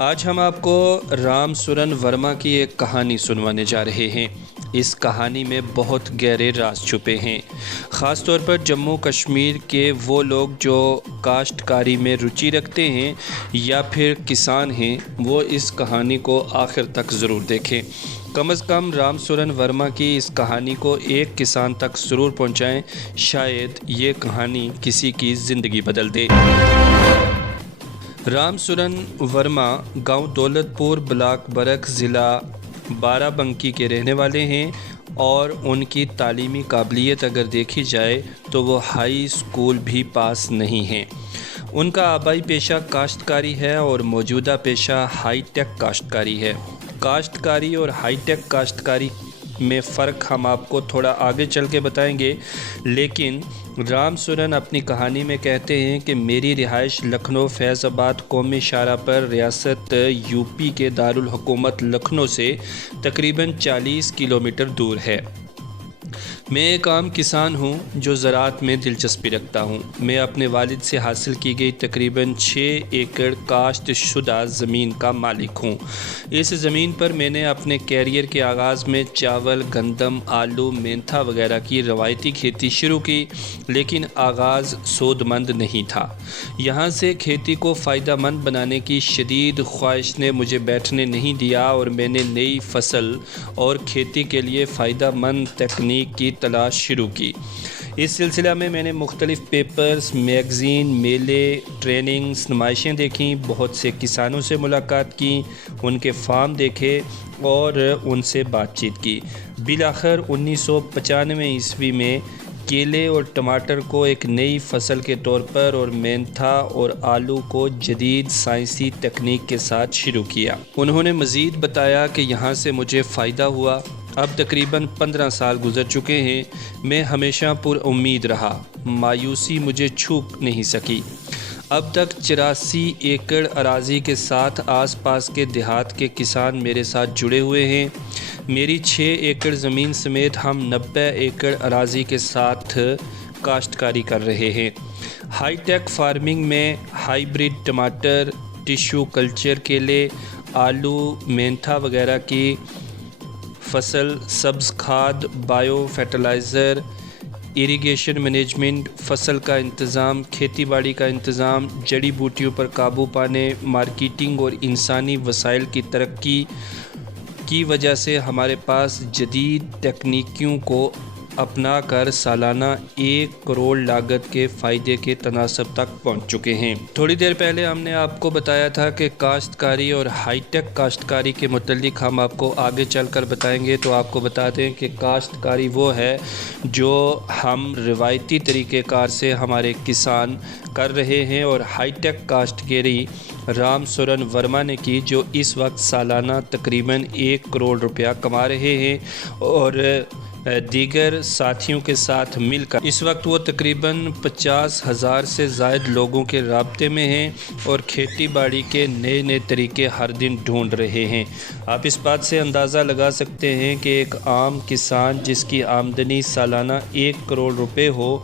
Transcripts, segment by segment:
آج ہم آپ کو رام سورن ورما کی ایک کہانی سنوانے جا رہے ہیں۔ اس کہانی میں بہت گہرے راز چھپے ہیں، خاص طور پر جموں کشمیر کے وہ لوگ جو کاشتکاری میں روچی رکھتے ہیں یا پھر کسان ہیں، وہ اس کہانی کو آخر تک ضرور دیکھیں۔ کم از کم رام سورن ورما کی اس کہانی کو ایک کسان تک ضرور پہنچائیں، شاید یہ کہانی کسی کی زندگی بدل دے۔ رام سورن ورما گاؤں دولت پور، بلاک برک، ضلع بارہ بنکی کے رہنے والے ہیں، اور ان کی تعلیمی قابلیت اگر دیکھی جائے تو وہ ہائی اسکول بھی پاس نہیں ہیں۔ ان کا آبائی پیشہ کاشتکاری ہے اور موجودہ پیشہ ہائی ٹیک کاشتکاری ہے۔ کاشتکاری اور ہائی ٹیک کاشتکاری میں فرق ہم آپ کو تھوڑا آگے چل کے بتائیں گے، لیکن رام سورن اپنی کہانی میں کہتے ہیں کہ میری رہائش لکھنؤ فیض آباد قومی شاہراہ پر ریاست یو پی کے دارالحکومت لکھنؤ سے تقریباً 40 کلومیٹر دور ہے۔ میں ایک عام کسان ہوں جو زراعت میں دلچسپی رکھتا ہوں۔ میں اپنے والد سے حاصل کی گئی تقریباً 6 ایکڑ کاشت شدہ زمین کا مالک ہوں۔ اس زمین پر میں نے اپنے کیریئر کے آغاز میں چاول، گندم، آلو، مینتھا وغیرہ کی روایتی کھیتی شروع کی، لیکن آغاز سود مند نہیں تھا۔ یہاں سے کھیتی کو فائدہ مند بنانے کی شدید خواہش نے مجھے بیٹھنے نہیں دیا اور میں نے نئی فصل اور کھیتی کے لیے فائدہ مند تکنیک کی تلاش شروع کی۔ اس سلسلہ میں نے مختلف پیپرز، میگزین، میلے، ٹریننگز، نمائشیں دیکھیں، بہت سے کسانوں سے ملاقات کی، ان کے فارم دیکھے اور ان سے بات چیت کی۔ بالآخر 1995 عیسوی میں کیلے اور ٹماٹر کو ایک نئی فصل کے طور پر اور مینتھا اور آلو کو جدید سائنسی تکنیک کے ساتھ شروع کیا۔ انہوں نے مزید بتایا کہ یہاں سے مجھے فائدہ ہوا۔ اب تقریباً 15 سال گزر چکے ہیں۔ میں ہمیشہ پر امید رہا، مایوسی مجھے چھو نہیں سکی۔ اب تک 84 ایکڑ اراضی کے ساتھ آس پاس کے دیہات کے کسان میرے ساتھ جڑے ہوئے ہیں۔ میری 6 ایکڑ زمین سمیت ہم 90 ایکڑ اراضی کے ساتھ کاشتکاری کر رہے ہیں۔ ہائی ٹیک فارمنگ میں ہائیبرڈ ٹماٹر، ٹیشو کلچر، کیلے، آلو، مینتھا وغیرہ کی فصل، سبز کھاد، بایو فرٹیلائزر، ایریگیشن مینجمنٹ، فصل کا انتظام، کھیتی باڑی کا انتظام، جڑی بوٹیوں پر قابو پانے، مارکیٹنگ اور انسانی وسائل کی ترقی کی وجہ سے ہمارے پاس جدید تکنیکوں کو اپنا کر سالانہ 1 کروڑ لاگت کے فائدے کے تناسب تک پہنچ چکے ہیں۔ تھوڑی دیر پہلے ہم نے آپ کو بتایا تھا کہ کاشتکاری اور ہائی ٹیک کاشتکاری کے متعلق ہم آپ کو آگے چل کر بتائیں گے، تو آپ کو بتا دیں کہ کاشتکاری وہ ہے جو ہم روایتی طریقہ کار سے ہمارے کسان کر رہے ہیں، اور ہائی ٹیک کاشتکاری رام سورن ورما نے کی، جو اس وقت سالانہ تقریباً 1 کروڑ روپیہ کما رہے ہیں، اور دیگر ساتھیوں کے ساتھ مل کر اس وقت وہ تقریباً 50,000 سے زائد لوگوں کے رابطے میں ہیں اور کھیتی باڑی کے نئے طریقے ہر دن ڈھونڈ رہے ہیں۔ آپ اس بات سے اندازہ لگا سکتے ہیں کہ ایک عام کسان جس کی آمدنی سالانہ 1 کروڑ روپے ہو،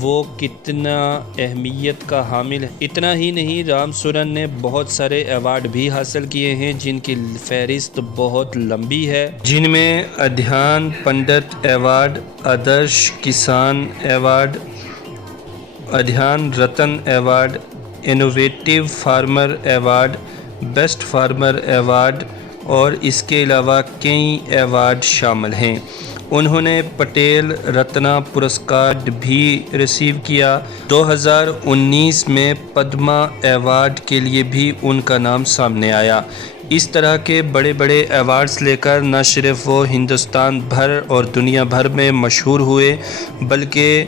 وہ کتنا اہمیت کا حامل ہے۔ اتنا ہی نہیں، رام سورن نے بہت سارے ایوارڈ بھی حاصل کیے ہیں جن کی فہرست بہت لمبی ہے، جن میں ادھیان Pandit award, Adarsh Kisan award, Udyan Ratan award, innovative farmer award, best farmer award اور اس کے علاوہ کئی ایوارڈ شامل ہیں۔ انہوں نے پٹیل رتنا پرسکار بھی ریسیو کیا۔ 2019 میں پدما ایوارڈ کے لیے بھی ان کا نام سامنے آیا۔ اس طرح کے بڑے بڑے ایوارڈز لے کر نہ صرف وہ ہندوستان بھر اور دنیا بھر میں مشہور ہوئے، بلکہ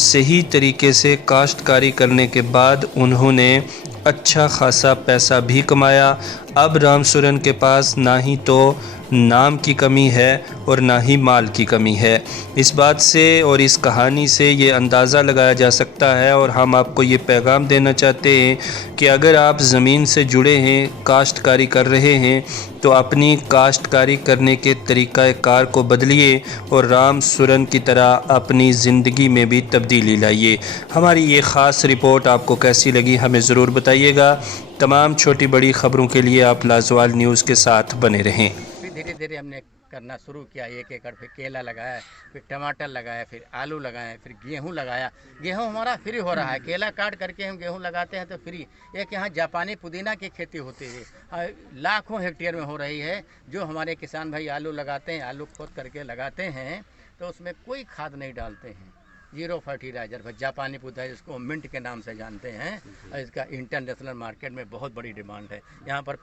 صحیح طریقے سے کاشتکاری کرنے کے بعد انہوں نے اچھا خاصا پیسہ بھی کمایا۔ اب رام سورن کے پاس نہ ہی تو نام کی کمی ہے اور نہ ہی مال کی کمی ہے۔ اس بات سے اور اس کہانی سے یہ اندازہ لگایا جا سکتا ہے، اور ہم آپ کو یہ پیغام دینا چاہتے ہیں کہ اگر آپ زمین سے جڑے ہیں، کاشتکاری کر رہے ہیں، تو اپنی کاشتکاری کرنے کے طریقہ کار کو بدلیے اور رام سورن کی طرح اپنی زندگی میں بھی تبدیلی لائیے۔ ہماری یہ خاص رپورٹ آپ کو کیسی لگی ہمیں ضرور بتائیے گا۔ تمام چھوٹی بڑی خبروں کے لیے آپ لازوال نیوز کے ساتھ بنے رہیں۔ پھر دھیرے دھیرے ہم نے کرنا شروع کیا، 1 ایکڑ پھر کیلا لگایا، پھر ٹماٹر لگایا، پھر آلو لگائے، پھر گیہوں لگایا۔ گیہوں ہمارا فری ہو رہا ہے، کیلا کاٹ کر کے ہم گیہوں لگاتے ہیں تو فری۔ ایک یہاں جاپانی پودینہ کی کھیتی ہوتی ہے، لاکھوں ہیکٹیئر میں ہو رہی ہے۔ جو ہمارے کسان بھائی آلو لگاتے ہیں، آلو کھود کر کے لگاتے ہیں تو اس میں کوئی کھاد نہیں ڈالتے ہیں، 0 فرٹیلائزر، جاپانی پودا جس کو منٹ کے نام سے جانتے ہیں، اور اس کا انٹرنیشنل مارکیٹ میں بہت بڑی ڈیمانڈ ہے۔ یہاں پر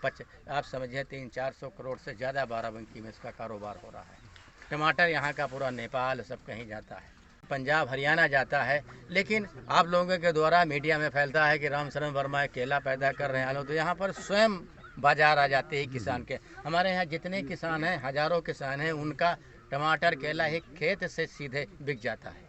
آپ سمجھیں 300-400 کروڑ سے زیادہ بارہ بنکی میں اس کا کاروبار ہو رہا ہے۔ ٹماٹر یہاں کا پورا نیپال سب کہیں جاتا ہے، پنجاب ہریانہ جاتا ہے، لیکن آپ لوگوں کے دوارا میڈیا میں پھیلتا ہے کہ رام سرن ورما کیلا پیدا کر رہے ہیں آلو، تو یہاں پر سوئم بازار آ جاتے ہیں کسان کے۔ ہمارے یہاں جتنے کسان ہیں، ہزاروں کسان ہیں، ان کا ٹماٹر کیلا ایک کھیت سے سیدھے بک جاتا ہے۔